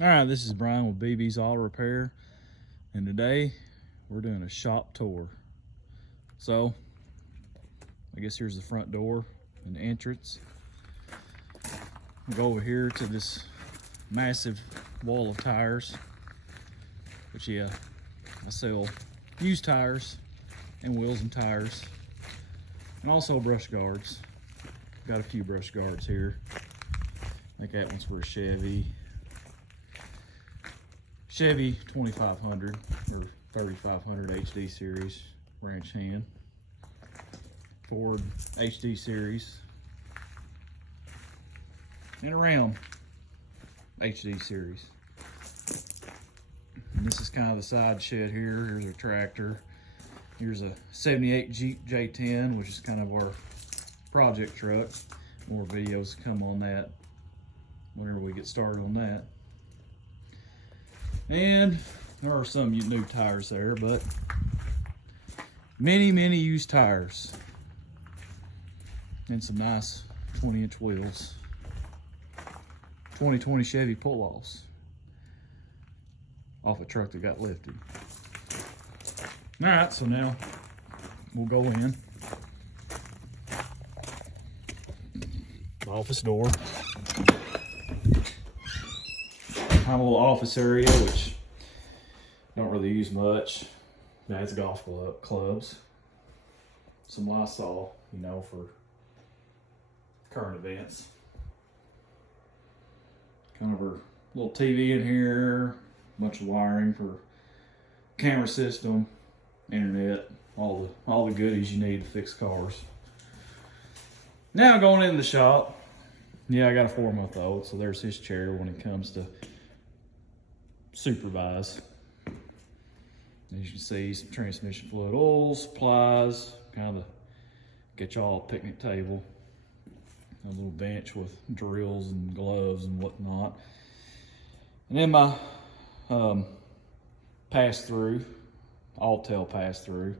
All right, this is Brian with BB's Auto Repair, and today we're doing a shop tour. So, I guess here's the front door and the entrance. We'll go over here to this massive wall of tires, which I sell used tires and wheels and tires, and also brush guards. Got a few brush guards here. I think that one's for a Chevy 2500 or 3500 HD series ranch hand, Ford HD series, and a Ram HD series. And this is kind of the side shed here. Here's a tractor. Here's a 78 Jeep J10, which is kind of our project truck. More videos come on that whenever we get started on that. And there are some new tires there, but many used tires. And some nice 20-inch wheels. 2020 Chevy pull-offs off a truck that got lifted. All right, so now we'll go in. Office door. Kind of a little office area, which don't really use much. Dad's golf clubs. Some Lysol, for current events. Kind of her little TV in here, bunch of wiring for camera system, internet, all the goodies you need to fix cars. Now going in the shop. Yeah, I got a 4-month-old, so there's his chair when it comes to supervise. As you can see, some transmission fluid, oil, supplies, kind of get y'all a picnic table, a little bench with drills and gloves and whatnot. And then my pass-through, Autel pass-through,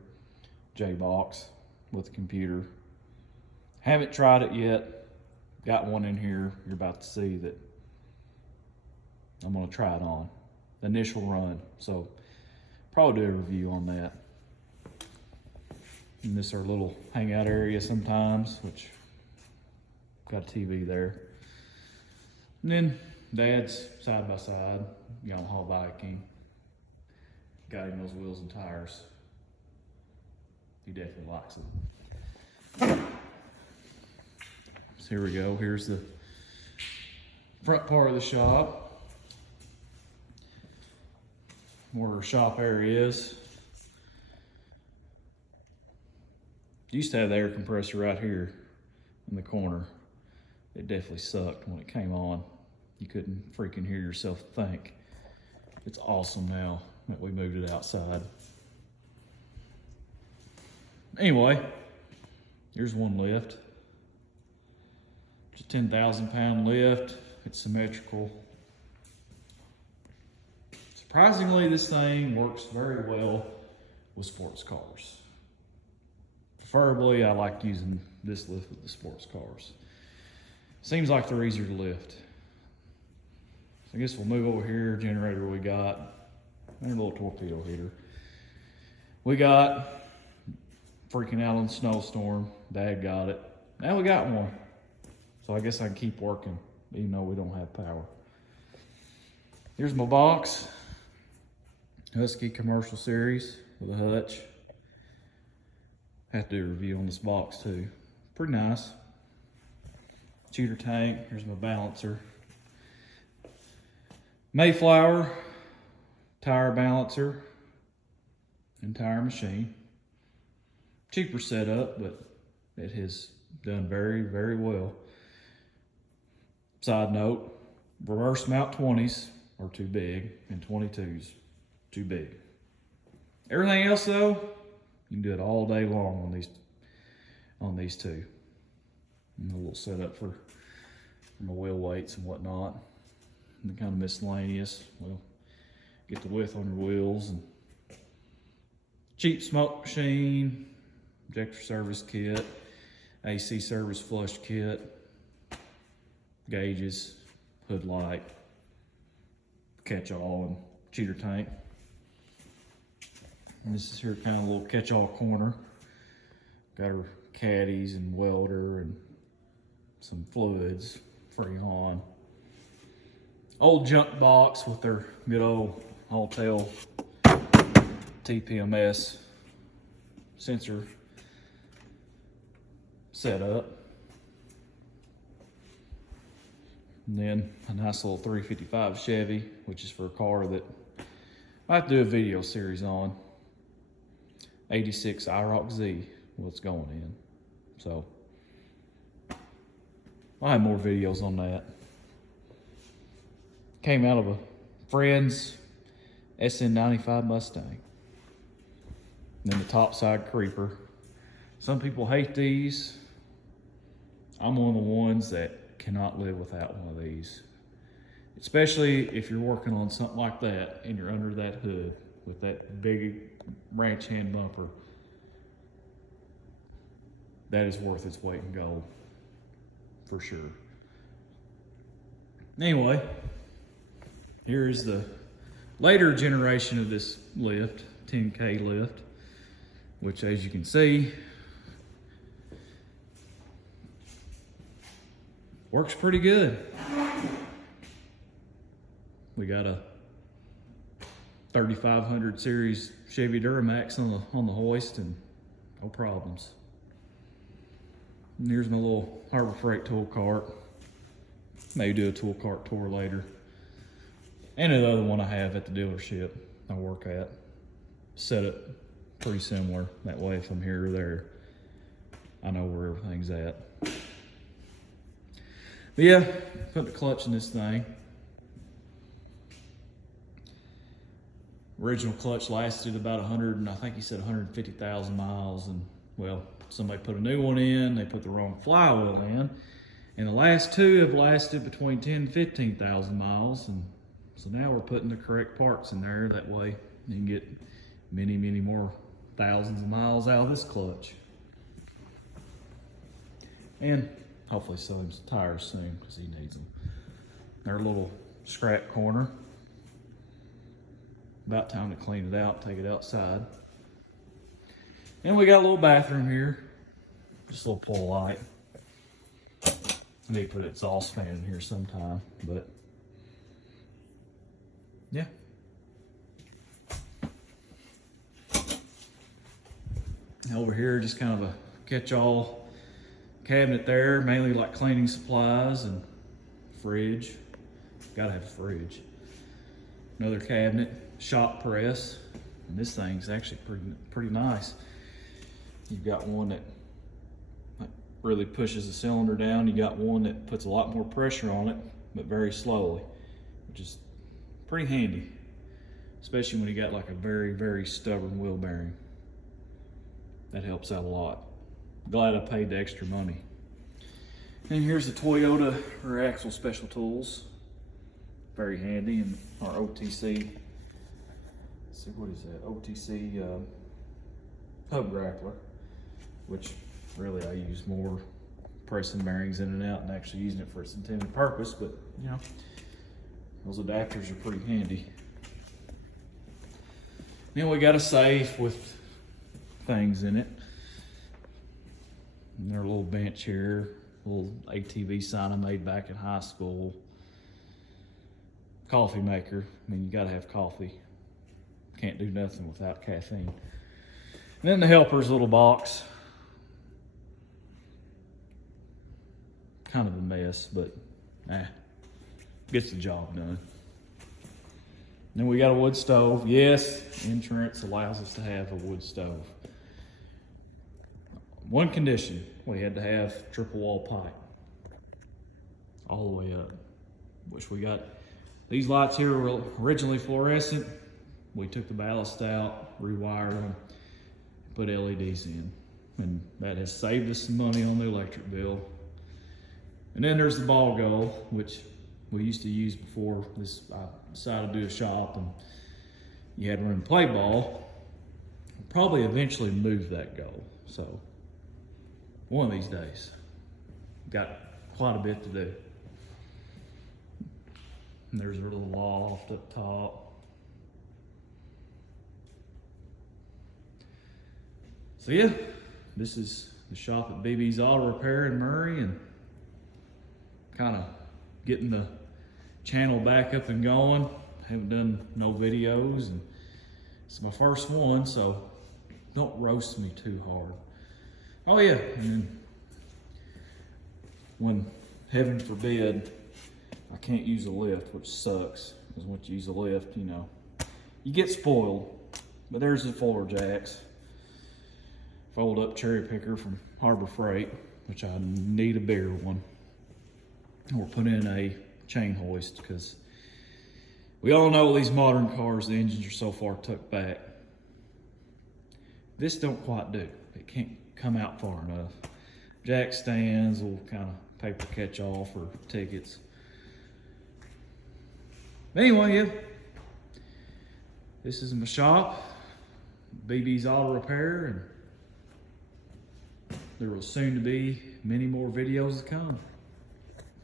J-Box with a computer. Haven't tried it yet. Got one in here you're about to see that I'm gonna try it on. The initial run, so probably do a review on that. And this is our little hangout area sometimes, which got a TV there. And then Dad's side by side, Yamaha Viking. Got him those wheels and tires. He definitely likes it. So here we go. Here's the front part of the shop. Where our shop area is. Used to have the air compressor right here in the corner. It definitely sucked when it came on. You couldn't freaking hear yourself think. It's awesome now that we moved it outside. Anyway, here's one lift. It's a 10,000-pound lift. It's symmetrical. Surprisingly, this thing works very well with sports cars. Preferably, I like using this lift with the sports cars. Seems like they're easier to lift. So I guess we'll move over here. Generator we got, and a little torpedo heater. We got freaking out on the snowstorm. Dad got it. Now we got one. So I guess I can keep working, even though we don't have power. Here's my box. Husky Commercial Series with a hutch. Have to do a review on this box too. Pretty nice. Cheater tank. Here's my balancer. Mayflower tire balancer and tire machine. Cheaper setup, but it has done very well. Side note, reverse mount 20s are too big and 22s too big. Everything else though, you can do it all day long on these two. And a little setup for my wheel weights and whatnot. And kind of miscellaneous. Well, get the width on your wheels and cheap smoke machine, injector service kit, AC service flush kit, gauges, hood light, catch-all and cheater tank. And this is here kind of a little catch-all corner. Got her caddies and welder and some fluids, Freon. Old junk box with their good old Autel TPMS sensor setup. And then a nice little 355 Chevy, which is for a car that I have to do a video series on. 86 IROC Z, what's going in. So I'll have more videos on that. Came out of a friend's SN95 Mustang. And then the topside creeper. Some people hate these. I'm one of the ones that cannot live without one of these. Especially if you're working on something like that and you're under that hood with that big ranch hand bumper. That is worth its weight in gold, for sure. Anyway, here is the later generation of this lift, 10K lift, which as you can see, works pretty good. We got a 3500 series Chevy Duramax on the hoist and no problems. And here's my little Harbor Freight tool cart. Maybe do a tool cart tour later. And the other one I have at the dealership I work at. Set it pretty similar. That way if I'm here or there, I know where everything's at. But yeah, put the clutch in this thing. Original clutch lasted about 100, and I think he said 150,000 miles. And well, somebody put a new one in, they put the wrong flywheel in. And the last two have lasted between 10 and 15,000 miles. And so now we're putting the correct parts in there. That way you can get many, many more thousands of miles out of this clutch. And hopefully sell him some tires soon because he needs them. Our little scrap corner. About time to clean it out, take it outside. And we got a little bathroom here. Just a little pull light. I need to put an exhaust fan in here sometime, but yeah. Over here, just kind of a catch-all cabinet there, mainly like cleaning supplies and fridge. Gotta have a fridge. Another cabinet, shop press, and this thing's actually pretty nice. You've got one that really pushes the cylinder down. You got one that puts a lot more pressure on it, but very slowly, which is pretty handy, especially when you got like a very, very stubborn wheel bearing. That helps out a lot. Glad I paid the extra money. And here's the Toyota rear axle special tools. Very handy, and our OTC. Let's see, what is that? OTC hub grappler, which really I use more pressing bearings in and out and actually using it for its intended purpose, but you know, those adapters are pretty handy. Then we got a safe with things in it. And their little bench here, little ATV sign I made back in high school. Coffee maker, I mean, you gotta have coffee. Can't do nothing without caffeine. And then the helper's little box. Kind of a mess, but gets the job done. Then we got a wood stove. Yes, insurance allows us to have a wood stove. One condition, we had to have triple wall pipe. All the way up. Which we got, these lights here were originally fluorescent. We took the ballast out, rewired them, put LEDs in. And that has saved us some money on the electric bill. And then there's the ball goal, which we used to use before this. I decided to do a shop, and you had to run play ball. I'll probably eventually move that goal. So one of these days, got quite a bit to do. And there's our little loft up top. So yeah, this is the shop at BB's Auto Repair in Murray, and kind of getting the channel back up and going. Haven't done no videos, and it's my first one, so don't roast me too hard. Oh yeah, and when, heaven forbid, I can't use a lift, which sucks, because once you use a lift, you know, you get spoiled. But there's the floor jacks. Fold up cherry picker from Harbor Freight, which I need a bigger one. Or put in a chain hoist, because we all know these modern cars, the engines are so far tucked back. This don't quite do. It can't come out far enough. Jack stands will kind of paper catch all for tickets. But anyway, yeah, this is my shop, BB's Auto Repair, and there will soon to be many more videos to come.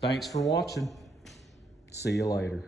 Thanks for watching. See you later.